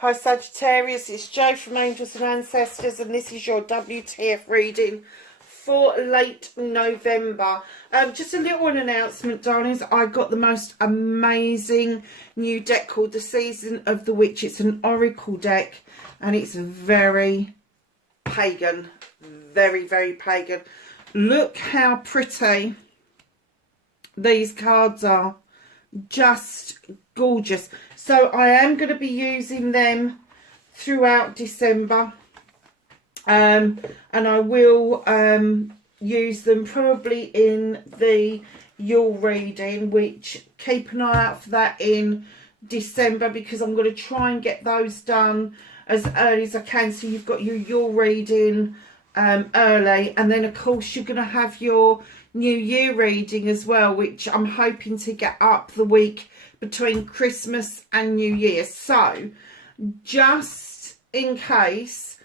Hi Sagittarius, it's Jo from Angels and Ancestors, and this is your WTF reading for late November. Just a little announcement, darlings. I got the most amazing new deck called the Season of the Witch. It's an oracle deck and it's very pagan. Very, very pagan. Look how pretty these cards are. Just gorgeous. So I am going to be using them throughout December, and I will use them probably in the Yule reading, which keep an eye out for that in December, because I'm going to try and get those done as early as I can, so you've got your Yule reading early, and then of course you're going to have your New Year reading as well, which I'm hoping to get up the week between Christmas and New Year. So just in case,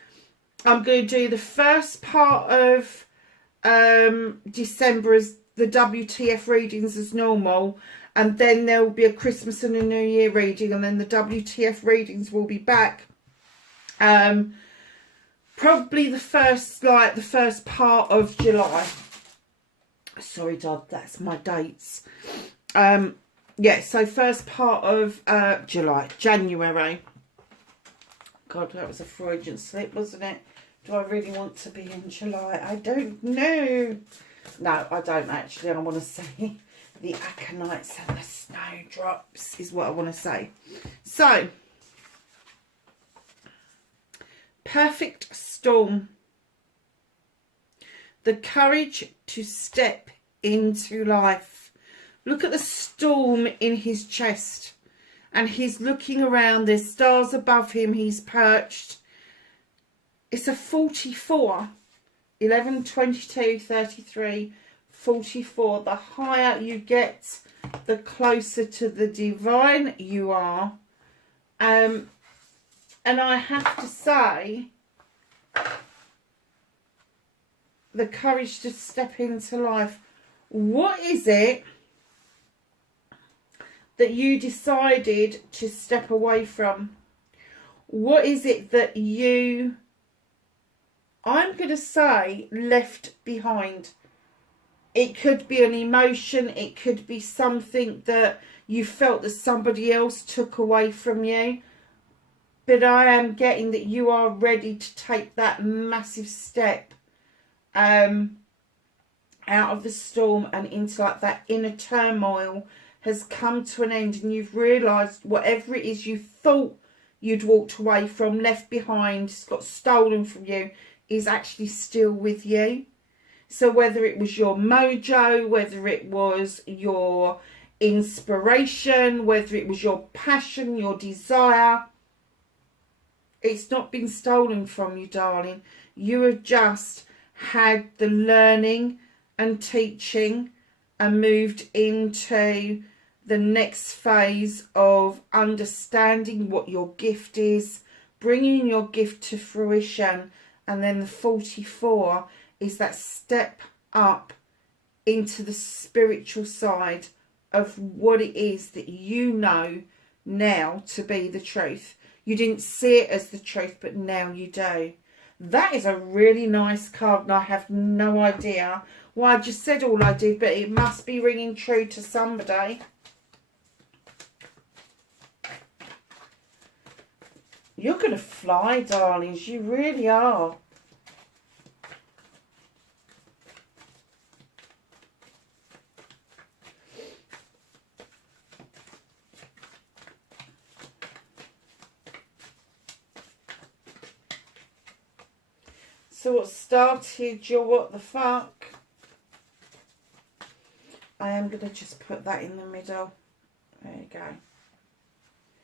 I'm going to do the first part of December as the WTF readings as normal, and then there will be a Christmas and a New Year reading, and then the WTF readings will be back probably the first part of July. Sorry, Dad, that's my dates. Yeah, so first part of January. God, that was a Freudian slip, wasn't it? Do I really want to be in July? I don't know. No, I don't actually. I want to say the aconites and the snowdrops is what I want to say. So, perfect storm. The courage to step into life. Look at the storm in his chest. And he's looking around. There's stars above him. He's perched. It's a 44. 11, 22, 33, 44. The higher you get, the closer to the divine you are. And I have to say, the courage to step into life. What is it that you decided to step away from? What is it that you, I'm going to say, left behind? It could be an emotion. It could be something that you felt that somebody else took away from you. But I am getting that you are ready to take that massive step out of the storm and into like that inner turmoil has come to an end, and you've realised whatever it is you thought you'd walked away from, left behind, got stolen from you, is actually still with you. So whether it was your mojo, whether it was your inspiration, whether it was your passion, your desire, it's not been stolen from you, darling. You have just had the learning and teaching and moved into the next phase of understanding what your gift is, bringing your gift to fruition. And then the 44 is that step up into the spiritual side of what it is that you know now to be the truth. You didn't see it as the truth, but now you do. That is a really nice card, and I have no idea why I just said all I did, but it must be ringing true to somebody. You're going to fly, darlings. You really are. So what started your what the fuck? I am going to just put that in the middle. There you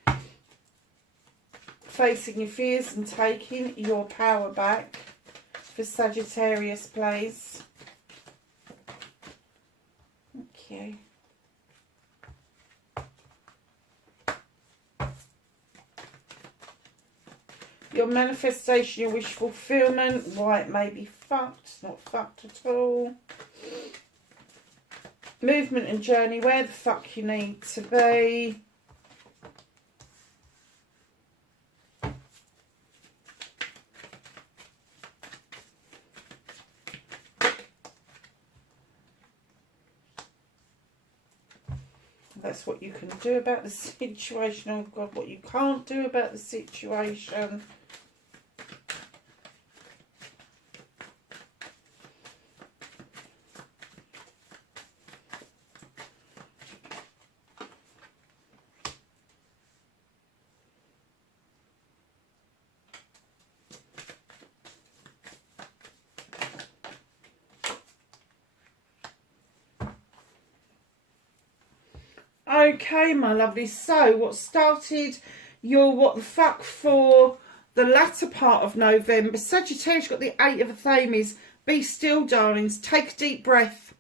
go. Facing your fears and taking your power back for Sagittarius, please. Okay. Your manifestation, your wish fulfillment. Why it may be fucked. It's not fucked at all. Movement and journey. Where the fuck you need to be. That's what you can do about the situation. Oh God, what you can't do about the situation. Okay, my lovely. So, what started your what the fuck for the latter part of November? Sagittarius got the 8 of Athames. Be still, darlings. Take a deep breath.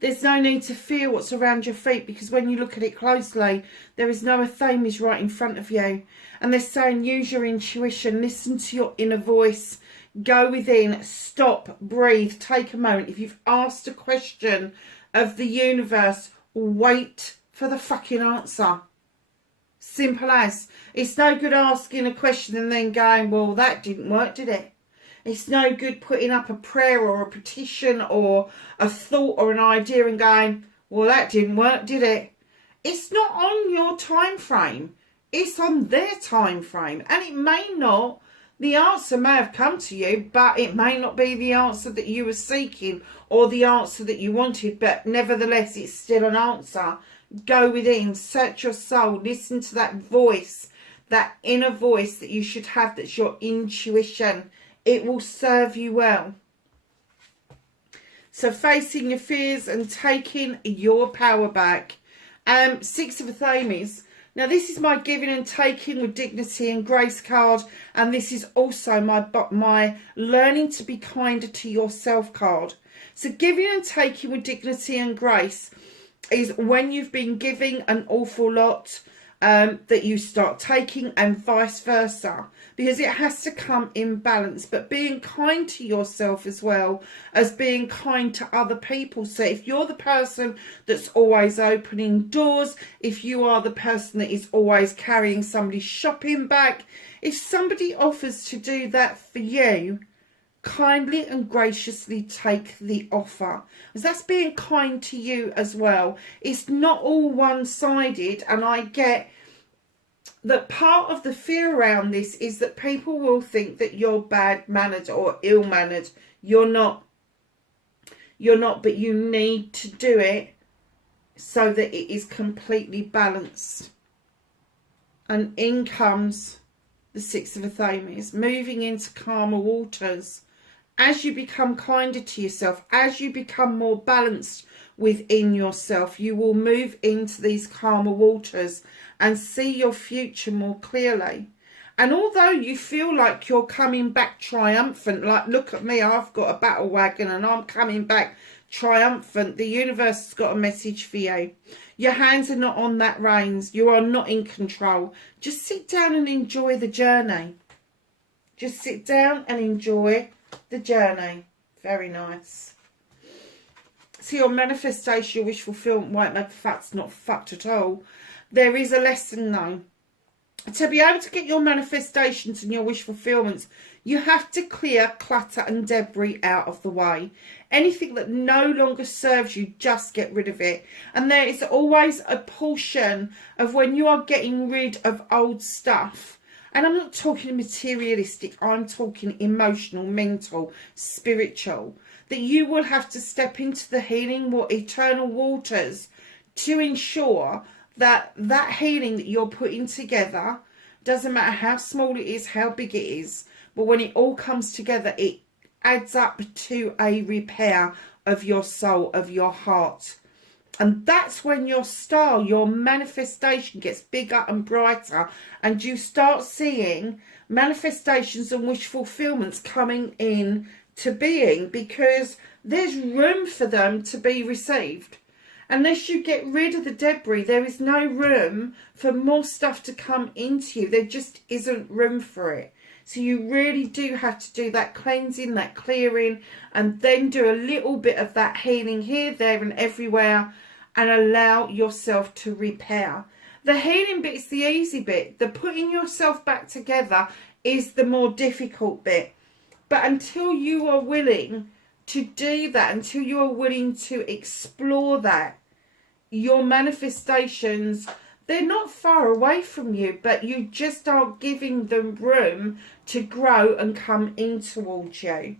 There's no need to fear what's around your feet, because when you look at it closely, there is no Athames right in front of you. And they're saying use your intuition, listen to your inner voice, go within, stop, breathe, take a moment. If you've asked a question of the universe, wait for the fucking answer. Simple as. It's no good asking a question and then going, well, that didn't work, did it? It's no good putting up a prayer or a petition or a thought or an idea and going, well, that didn't work, did it? It's not on your time frame. It's on their time frame. And it may not, the answer may have come to you, but it may not be the answer that you were seeking or the answer that you wanted, but nevertheless, it's still an answer. Go within, search your soul, listen to that voice, that inner voice that you should have, that's your intuition. It will serve you well. So facing your fears and taking your power back. 6 of Athames. Now, this is my giving and taking with dignity and grace card. And this is also my learning to be kinder to yourself card. So giving and taking with dignity and grace is when you've been giving an awful lot, that you start taking, and vice versa, because it has to come in balance. But being kind to yourself as well as being kind to other people. So if you're the person that's always opening doors, if you are the person that is always carrying somebody's shopping bag, if somebody offers to do that for you, kindly and graciously take the offer, because that's being kind to you as well. It's not all one-sided, and I get that part of the fear around this is that people will think that you're bad-mannered or ill-mannered. You're not, but you need to do it so that it is completely balanced. And in comes the 6 of Athames, moving into calmer waters. As you become kinder to yourself, as you become more balanced within yourself, you will move into these calmer waters and see your future more clearly. And although you feel like you're coming back triumphant, like, look at me, I've got a battle wagon and I'm coming back triumphant, the universe has got a message for you. Your hands are not on that reins. You are not in control. Just sit down and enjoy the journey. Just sit down and enjoy the journey. Very nice. So your manifestation, your wish fulfillment won't make facts not fucked at all. There is a lesson though. To be able to get your manifestations and your wish fulfillments, you have to clear clutter and debris out of the way. Anything that no longer serves you, just get rid of it. And there is always a portion of when you are getting rid of old stuff. And I'm not talking materialistic, I'm talking emotional, mental, spiritual. That you will have to step into the healing, eternal waters to ensure that that healing that you're putting together, doesn't matter how small it is, how big it is, but when it all comes together, it adds up to a repair of your soul, of your heart. And that's when your star, your manifestation gets bigger and brighter, and you start seeing manifestations and wish fulfillments coming in to being, because there's room for them to be received. Unless you get rid of the debris, there is no room for more stuff to come into you. There just isn't room for it. So you really do have to do that cleansing, that clearing, and then do a little bit of that healing here, there and everywhere, and allow yourself to repair. The healing bit is the easy bit. The putting yourself back together is the more difficult bit. But until you are willing to do that, until you are willing to explore that, your manifestations, they're not far away from you, but you just aren't giving them room to grow and come in towards you.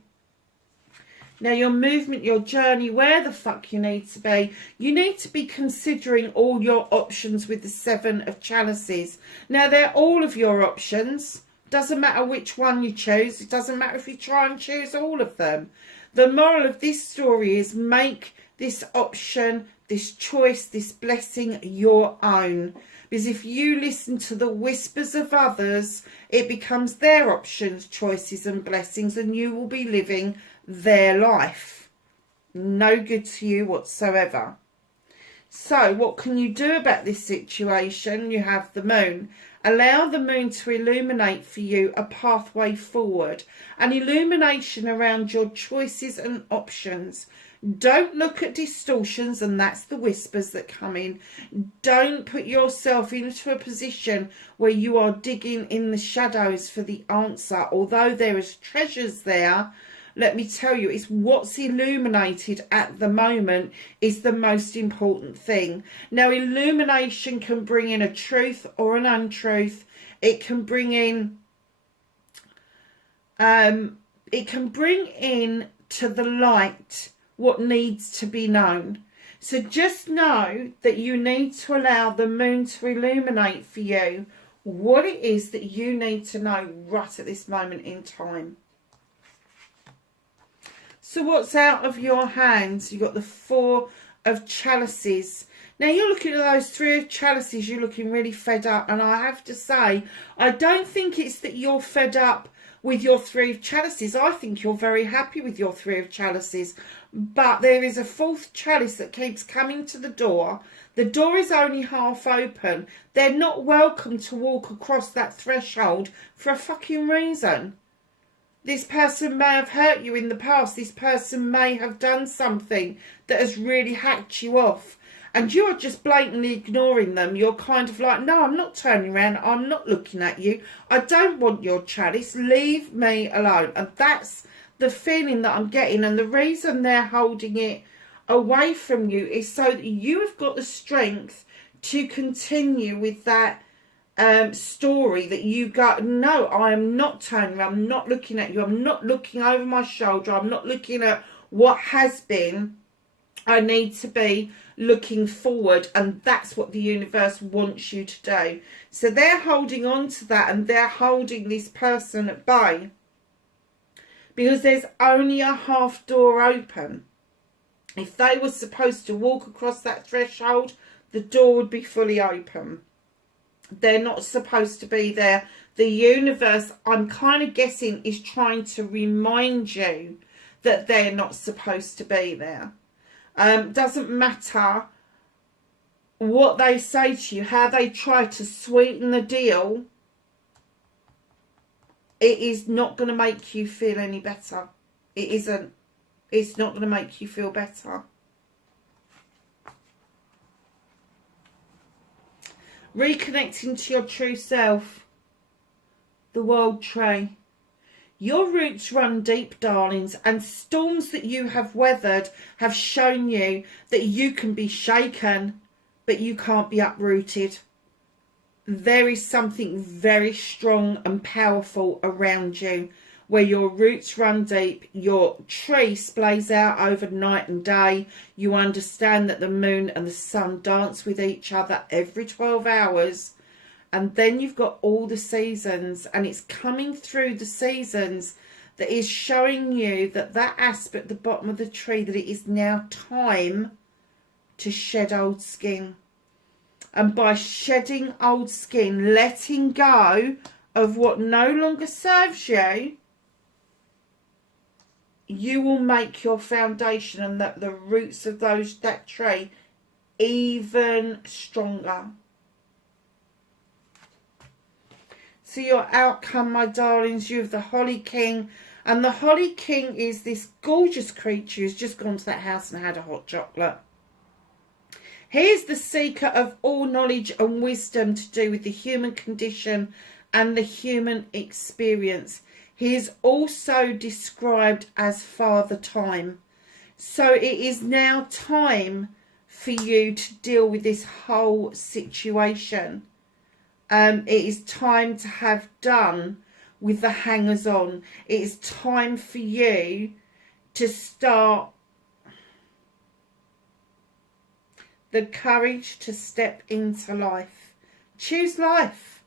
Now, your movement, your journey, where the fuck you need to be considering all your options with the Seven of Chalices. Now, they're all of your options. Doesn't matter which one you choose. It doesn't matter if you try and choose all of them. The moral of this story is make this option, this choice, this blessing your own. Because if you listen to the whispers of others, it becomes their options, choices and blessings, and you will be living their life. No good to you whatsoever. So what can you do about this situation? You have the moon. Allow the moon to illuminate for you a pathway forward, an illumination around your choices and options. Don't look at distortions, and that's the whispers that come in. Don't put yourself into a position where you are digging in the shadows for the answer. Although there is treasures there, let me tell you, it's what's illuminated at the moment is the most important thing. Now, illumination can bring in a truth or an untruth. It can bring in, to the light what needs to be known. So just know that you need to allow the moon to illuminate for you what it is that you need to know right at this moment in time. So what's out of your hands? You've got the Four of Chalices. Now you're looking at those Three of Chalices, you're looking really fed up. And I have to say, I don't think it's that you're fed up with your Three of Chalices. I think you're very happy with your Three of Chalices. But there is a fourth chalice that keeps coming to the door. The door is only half open. They're not welcome to walk across that threshold for a fucking reason. This person may have hurt you in the past. This person may have done something that has really hacked you off. And you are just blatantly ignoring them. You're kind of like, no, I'm not turning around. I'm not looking at you. I don't want your chalice. Leave me alone. And that's the feeling that I'm getting. And the reason they're holding it away from you is so that you have got the strength to continue with that story that you go, no, I am not turning, I'm not looking at you, I'm not looking over my shoulder, I'm not looking at what has been. I need to be looking forward, and that's what the universe wants you to do. So they're holding on to that, and they're holding this person at bay because there's only a half door open. If they were supposed to walk across that threshold, the door would be fully open. They're not supposed to be there. The universe, I'm kind of guessing, is trying to remind you that they're not supposed to be there. Doesn't matter what they say to you, how they try to sweeten the deal. It is not going to make you feel any better. It isn't. It's not going to make you feel better. Reconnecting to your true self. The World Tree. Your roots run deep, darlings, and storms that you have weathered have shown you that you can be shaken, but you can't be uprooted. There is something very strong and powerful around you, where your roots run deep, your tree splays out over night and day. You understand that the moon and the sun dance with each other every 12 hours. And then you've got all the seasons, and it's coming through the seasons that is showing you that that aspect at the bottom of the tree, that it is now time to shed old skin. And by shedding old skin, letting go of what no longer serves you, you will make your foundation and the roots of that tree even stronger. So your outcome, my darlings, you have the Holly King. And the Holly King is this gorgeous creature who's just gone to that house and had a hot chocolate. He is the seeker of all knowledge and wisdom to do with the human condition and the human experience. He is also described as Father Time. So it is now time for you to deal with this whole situation. It is time to have done with the hangers on. It is time for you to start the courage to step into life. Choose life.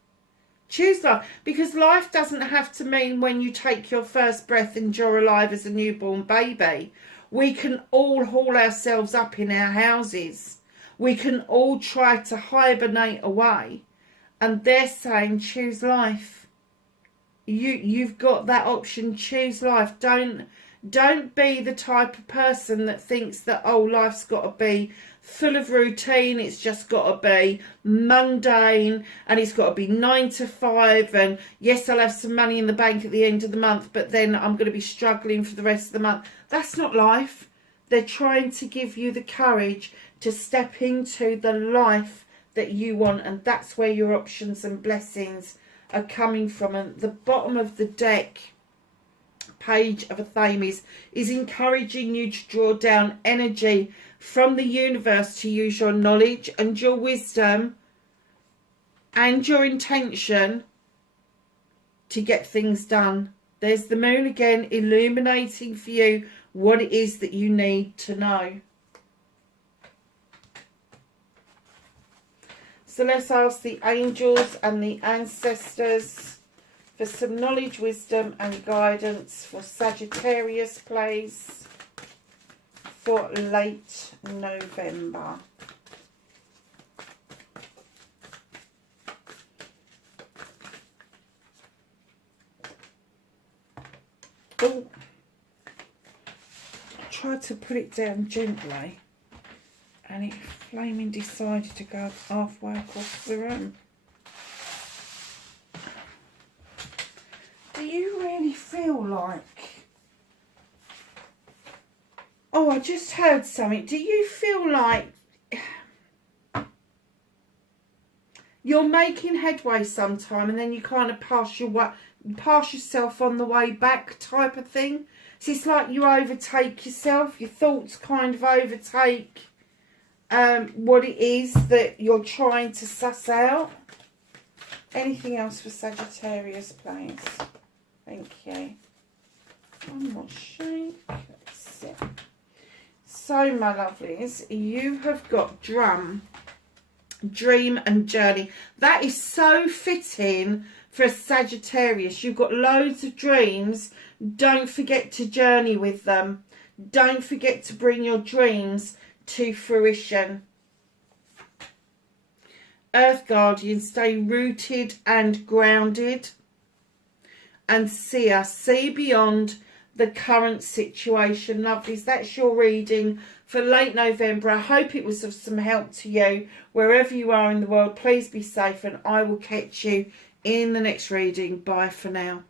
Choose life. Because life doesn't have to mean when you take your first breath and you're alive as a newborn baby. We can all haul ourselves up in our houses. We can all try to hibernate away. And they're saying choose life. You've got that option. Choose life. Don't be the type of person that thinks that, oh, life's got to be full of routine, it's just got to be mundane, and it's got to be 9 to 5, and yes, I'll have some money in the bank at the end of the month, but then I'm going to be struggling for the rest of the month. That's not life. They're trying to give you the courage to step into the life that you want, and that's where your options and blessings are coming from. And the bottom of the deck, page of a theme, is encouraging you to draw down energy from the universe to use your knowledge and your wisdom and your intention to get things done. There's the moon again, illuminating for you what it is that you need to know. So let's ask the angels and the ancestors for some knowledge, wisdom and guidance for Sagittarius, please, for late November. Oh, I tried to put it down gently and it flaming decided to go halfway across the room. Do you really feel like... Oh, I just heard something. Do you feel like you're making headway sometime and then you kind of pass yourself on the way back type of thing? So it's like you overtake yourself. Your thoughts kind of overtake what it is that you're trying to suss out. Anything else for Sagittarius, please? Thank you. One more shake. That's it. So, my lovelies, you have got dream and journey. That is so fitting for a Sagittarius. You've got loads of dreams. Don't forget to journey with them. Don't forget to bring your dreams to fruition. Earth Guardian, stay rooted and grounded. And see beyond the current situation. Lovelies, that's your reading for late November. I hope it was of some help to you wherever you are in the world. Please be safe and I will catch you in the next reading. Bye for now.